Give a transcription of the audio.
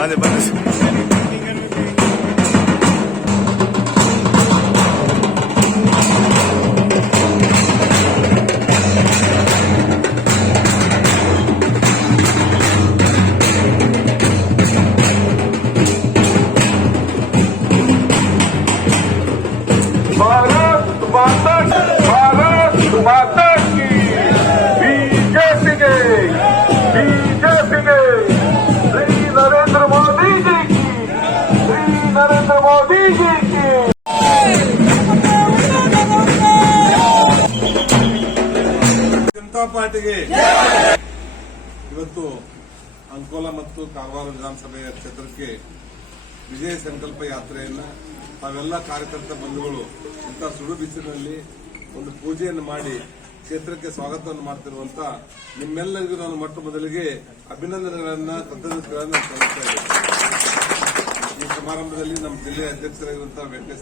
ಬನ್ನಿ ಬನ್ನಿ. भारत माता की बीजेपी के श्री नरेंद्र मोदी जी की ಜನತಾ ಪಾರ್ಟಿಗೆ ಇವತ್ತು ಅಂಕೋಲ ಮತ್ತು ಕಾರವಾರ ವಿಧಾನಸಭೆಯ ಕ್ಷೇತ್ರಕ್ಕೆ ವಿಜಯ ಸಂಕಲ್ಪ ಯಾತ್ರೆಯನ್ನ ತಾವೆಲ್ಲ ಕಾರ್ಯಕರ್ತ ಬಂಧುಗಳು ಇಂಥ ಸುಡು ಬಿಸಿಲಿನಲ್ಲಿ ಒಂದು ಪೂಜೆಯನ್ನು ಮಾಡಿ ಕ್ಷೇತ್ರಕ್ಕೆ ಸ್ವಾಗತವನ್ನು ಮಾಡ್ತಿರುವಂತ ನಿಮ್ಮೆಲ್ಲರಿಗೂ ನಾನು ಮೊಟ್ಟ ಮೊದಲಿಗೆ ಅಭಿನಂದನೆಗಳನ್ನ ಕೃತಜ್ಞತೆಗಳನ್ನ ಸಲ್ಲಿಸ್ತಾ ಇದ್ದೇನೆ. ಈ ಸಮಾರಂಭದಲ್ಲಿ ನಮ್ಮ ಜಿಲ್ಲೆಯ ಅಧ್ಯಕ್ಷರಾಗಿರುವಂತಹ ವೆಂಕಟೇಶ್